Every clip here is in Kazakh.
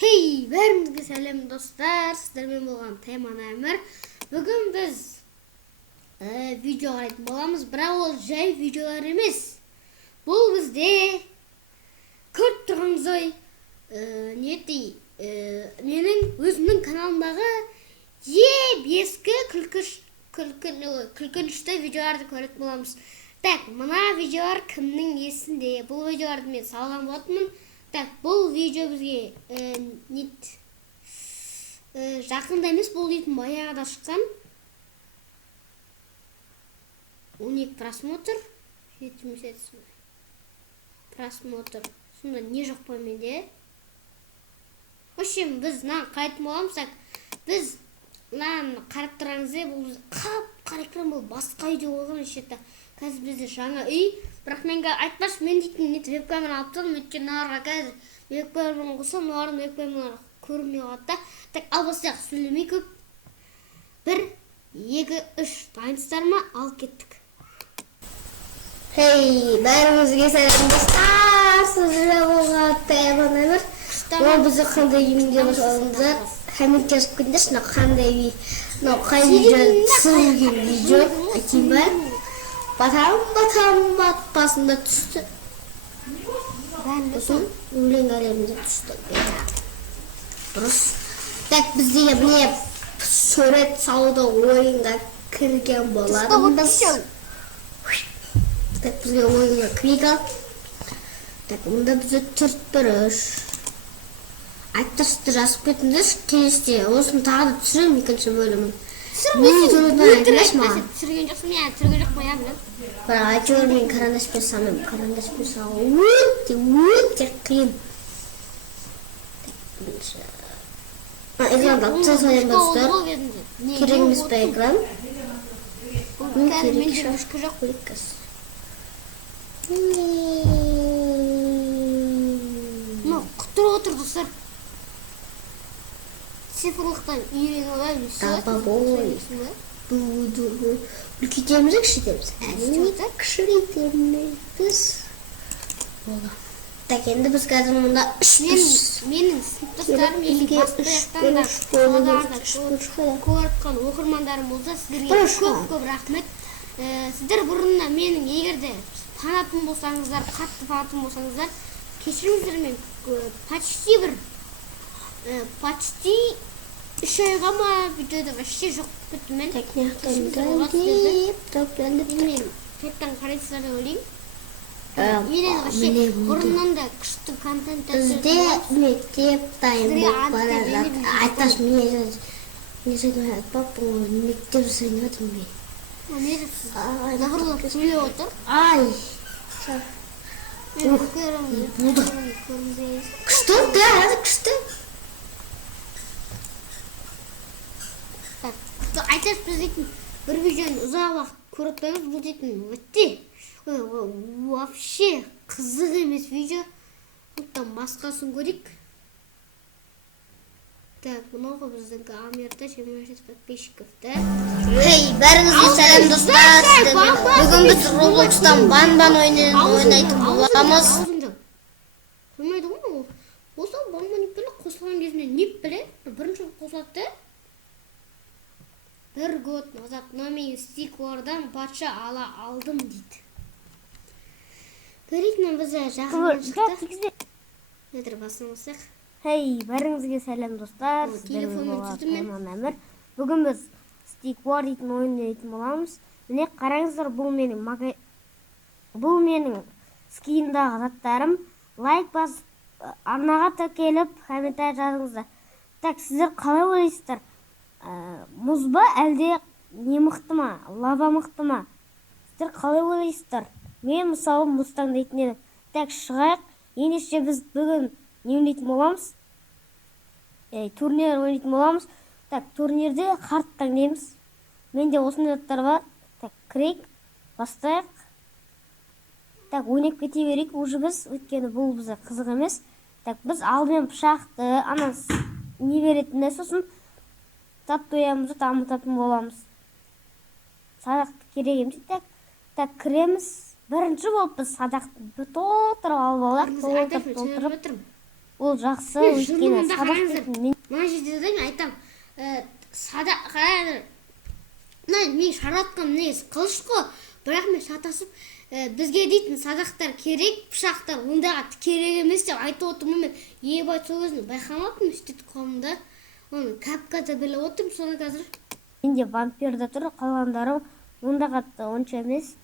Hey, бәріңізге сәлем достар, сіздермен болған Тайман Әмір. Бүгін біз видео қарайтын боламыз, бірақ ол жай видеолар емес. Бұл бізде көріп тұрғаныңыздай менің өзімнің каналымдағы ескі күлкінішті видеоларды көретін боламыз. Так, мына видеолар кімнің есінде? Бұл видеоларды мен салған болатынмын. Так, бұл видео бізге жақында емес, бұл дейтін баяғыда шыққан. 12 просмотр, 70 просмотр. Сонда не жоқ па менде? В общем, біз қайтып боламыз. Біз қарап тұраңыздар, бұл қап-қара екран, бұл басқа үйде болған ешетті. Қазір бізде жаңа үй. Бірақ мен айтпаш, мен дейтін веб-камера алып тұрдым, өткен нағарға қазір веб-камераны қосам, нағардың веб-камераны көрмей қалады. Так, ал бастайық, сөйлемей көп. 1, 2, 3 дайынсыздар ма? Ал кеттік. Хей, бәріңізге сәлем достар, сіздермен болған Тайман Әмір. Ол бізді қандай үйінде болсаңыздар, коммент жазып кетіңдерші, қандай үй, қай видео түсірілген видео айтайын ба? Батам басында түсті. Бұсын өлең әлемінде түсті. Дұрыс. Так, бізде міне сурет салуды ойынға кірген боладымыз. Так, бізге ойынға кірейік. Так, мұнда бізде 4-1-3. Айттырсызды жазып кетіңдерші, келесте. Осыны тағы да түсірем екінші бөлімін. Түсірген жоқсың, мен түсірген жоқ қоя білем. Бірақ әйтеуір мен карандашпен саламын. Карандашпен салу өте қиын. Экранды алып салайын достар. Керек емес па экран? Менде мышка жоқ. Құттырып отыр достар. Цифрлықтан үйреніп алайын. Табабой. Үлкейтеміз, кішіретеміз. Әрине, кішіретеміз. Так, енді біз қазір мұнда 3-3. Менің сыныптастарым, елге бастаяқтан да көретқан оқырмандарым болса, сіздерге көп рахмет. Сіздер бұрынна менің егерде фанатым болсаңыздар, қатты фанатым болсаңыздар, кешіріңіздер, мен почти 3 айға ма видеода вообще жоқ кетті мен. Мен қайттан қарайсыздар да ойлайым. Мен вообще бұрыннан да күшті контент бізде мектеп дайын болып бара жатыр. Айтпаш, мен сені айтпап, мектеп жасайын жатырмын мен. Не жатсыз? Нағырлап сөйлеп отыр. Ай! Күшті, да, күшті. Айташ, біз дейтін бір видеоны ұзақ уақыт көріп қоймыз, бұл дейтін өтте вообще қызық емес видео. Оттан басқасын көрейік. Так, мұнағы біздің Амерда 26 подписчиковта. Хей, бәріңізге сәлем достар. Бүгін біз Roblox'тан бан-бан ойнайтын боламыз. Қоймайды ғой ол. Болса бан-бан еппелі қосылған кезінде не еппелі? Бірінші қосылады. 1 год назад, но мен стикордан патша ала алдым дейді. Көрейік, мен бізде жақын шықты. Өтір басымызсақ. Хей, бәріңізге сәлем достар. Телефонмен түрдім мен. Тайман Әмір. Бүгін біз стикор дейтін ойын дейтін боламыз. Міне қараңыздар, бұл менің скиндағы заттарым. Лайк басып, арнаға тіркеліп, комментарий жазыңыздар. Так, сіздер қалай ойлайсыздар? Мұз ба, әлде не мықты ма, лава мықты ма? Сіздер қалай ойлайсыздар? Мен мысалы мұз таңдайтын едім. Так, шығайық. Ендеше біз бүгін не ойнайтын боламыз? Турнир ойнайтын боламыз. Так, турнирде қарт таңдаймыз. Менде осындай заттар бар. Так, кірейік, бастайық. Так, ойнап кете берейік уже біз, өйткені бұл бізге қызық емес. Так, біз алдымен пышақты, анас не беретінді, сосын тап-тоямызды дамытатын боламыз. Садақты керек емес. Так, кіреміз. Бірінші болып біз садақты толтырып алып алайық. Ол жақсы, Мен өйткені журналда сабақ қараңыздар. дейтін мен Мына жерде де мен айтам, қараңыздар. Мен шаратқам негізі қылыш қой, бірақ мен шатасып, бізге дейтін садақтар керек, пышақтар ондаға керек емес деп айтып отырмын. Мен ебай сол кезінде байқамаппын сөйтіп қолымда. Оны капкада біліп отырмын, соны қазір. менде вампирда тұр, қалғандарым онда қатты онша емес.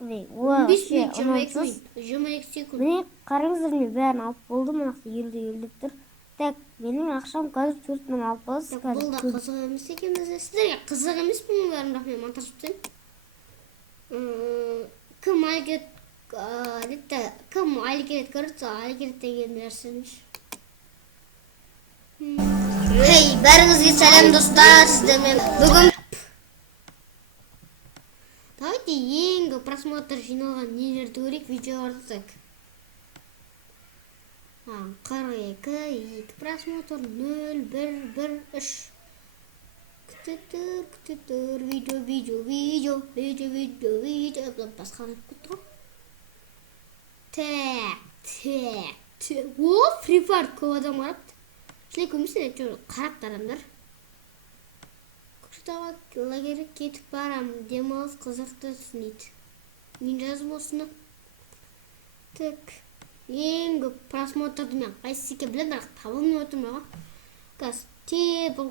Олар 15 вообще минут, 22 ұнамсыз. минут, 22 секунд. Міне қараңыздар, мен бәрін алып болдым, мынақты елді тұр. Так, менің ақшам қазір 4000 алып болсын. Бұл да қызық емес екен бізде. Сіздерге қызық емес бұның бәрін, бірақ мен монтаж жасаймын. Кім алгебет көрді, алгебет деген нәрсемеш. Hey, бәріңізге сәлем достар, сіздермен бүгін Давайте ең көп просмотр жиналған нелерді көрейік, видеоларды так. 42 просмотр 0 1 1 3. Күтетір, видео басқа деп кетті ғой. Так. О, Free Fire көп адам қарапты. Шлей көмесін әйтеуір қарапты адамдар. Көкшетауға лагерге кетіп барамын, демалыс қызықты түсінейді. Мен жазып осыны. Так. Ең көп просмотрды мен қайсысы екен білем, бірақ табылмай отырмын ғой. Қазір Тебл,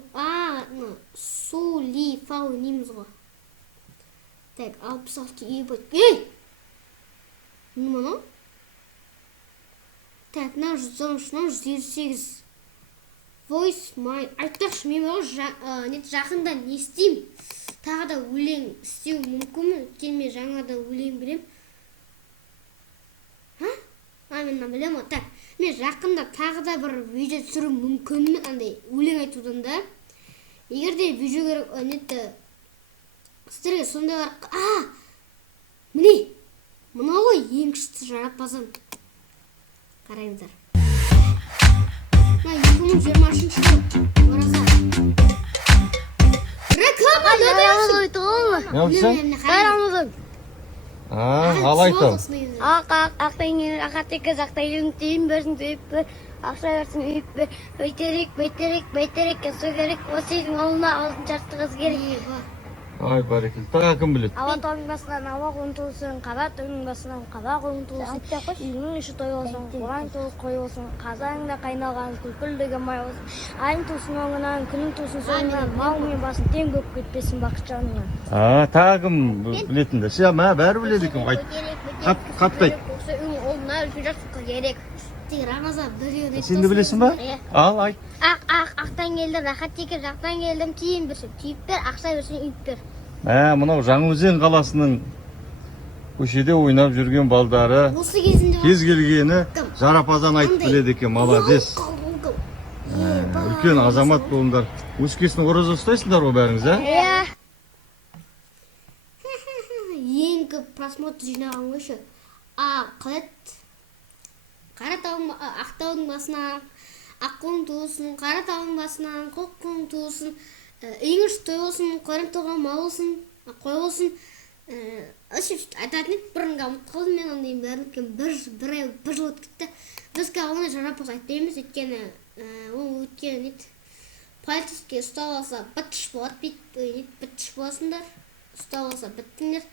Сули, Фау неміз ғой. Так, 66 ебет. Ей! Не мұны? Так, 113, 128. Voice my. Айтпақшы, мен жақында не істеймін? Тағы да өлең істеу мүмкін. Өйткені мен жаңада өлең білем. Мен білем ғой. Так, мен жақында тағы да бір видео түсіру мүмкін, андай өлең айтудан да. Егер де видео керек, сіздерге сондай бар. Міне, мына ғой ең күшті жарапазан. Қараңыздар. 2023 жыл ораза. Реклама Ne yapıyorsun? Алайтын. Ақтайын тейін берсін түйіп бір, ақша берсін үйіп бір, бәйтерек, су керек, осы үйдің олына аузын жарты қыз керек. Ay barekil. Tağa kim bilir? Ава тауының басынан ава ұмтылсын, қара тауының басынан қабақ ұмтылсын, үйінің іші той болсын, құран толық қой болсын, қазаныңда қайналған күлкілдігі май болсын, айың тусын оңынан, күнің тусын соңынан, мал мен басын тең көп кетпесін бақытжаныңнан. Tağa kim biletinde? Şey ama bär biledi kim? Katpayt. Осы үйдің олына үлкен жақсы қыз керек. Рамазан біреуін айтты. Sen de bilesin ba? Al ay. Ақтан келдім, рахат текер, жақтан келдім, тиын берсін, түйіп бер, ақша берсін, үйіп бер. Mınау Жаңаөзен қаласының көшеде ойнап жүрген балдары Осы кезінде кез келгені жарапазан айтып біледі екен, молодец. Үлкен азамат болыңдар. Өскесін ораза ұстайсыңдар ғой бәріңіз, Иә. ең көп просмотр жинаған көші. Қалет. Ақтаудың басынан, аққұлың туылсын, Қаратаудың басынан, Қоққұлың туылсын, үйіңіз той болсын, қойрым туған мал болсын, қой болсын. Айтатын бірінге ұмыт қалдым мен ондайын бәрін, бір жыл өтіп кетті. Біз оны жарапаз айтпаймыз, өйткені ол өткен полицейский ұстап алса бітіш болады, бітіш боласыңдар, ұстап алса біттіңдер.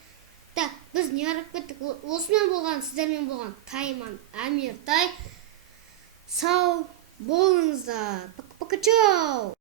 Так, біз не арып кеттік? Осымен болған, сіздермен болған Тайман, Амир, Тай. Сау болыңыздар. Пока-пока, чау!